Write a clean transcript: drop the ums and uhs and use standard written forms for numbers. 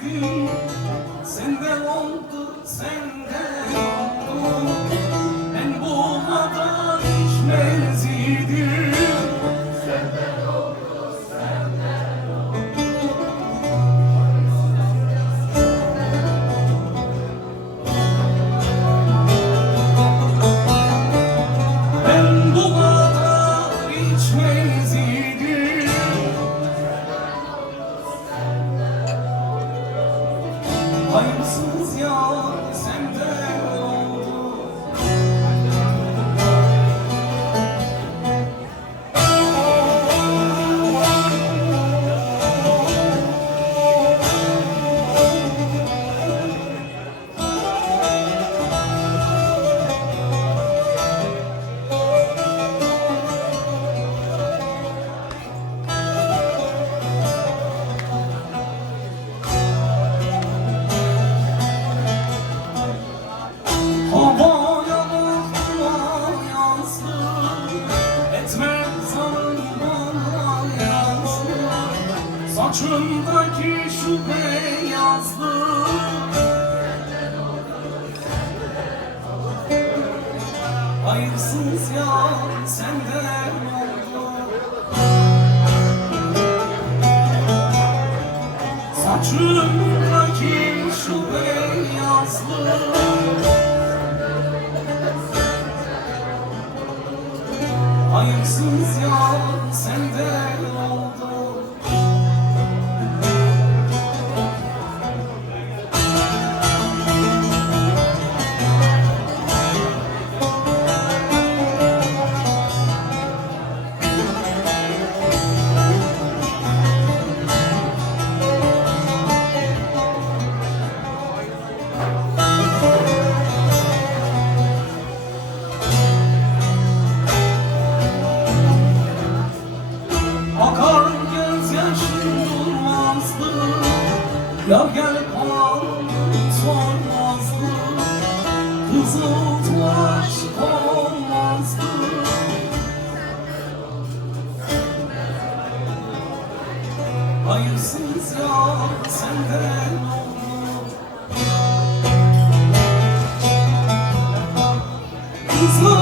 sevdim. Senden oldu, senden oldu. Ben bu kadar içmez idim. Senden oldu, senden oldu. Ben bu kadar içmez idim. Hayırsız yar senden oldu. Havaya bakma yansın, etme zanıma yansın. Saçındaki şu beyazlık hayırsız yar senden oldu. Saçındaki şu beyazlık hayırsız yar senden oldu. Akar gözyaşım durmazdı, yar gelip halimi sormazdı. Kızıl aşık olmazdı. Hayırsız yar senden oldu. Kızıl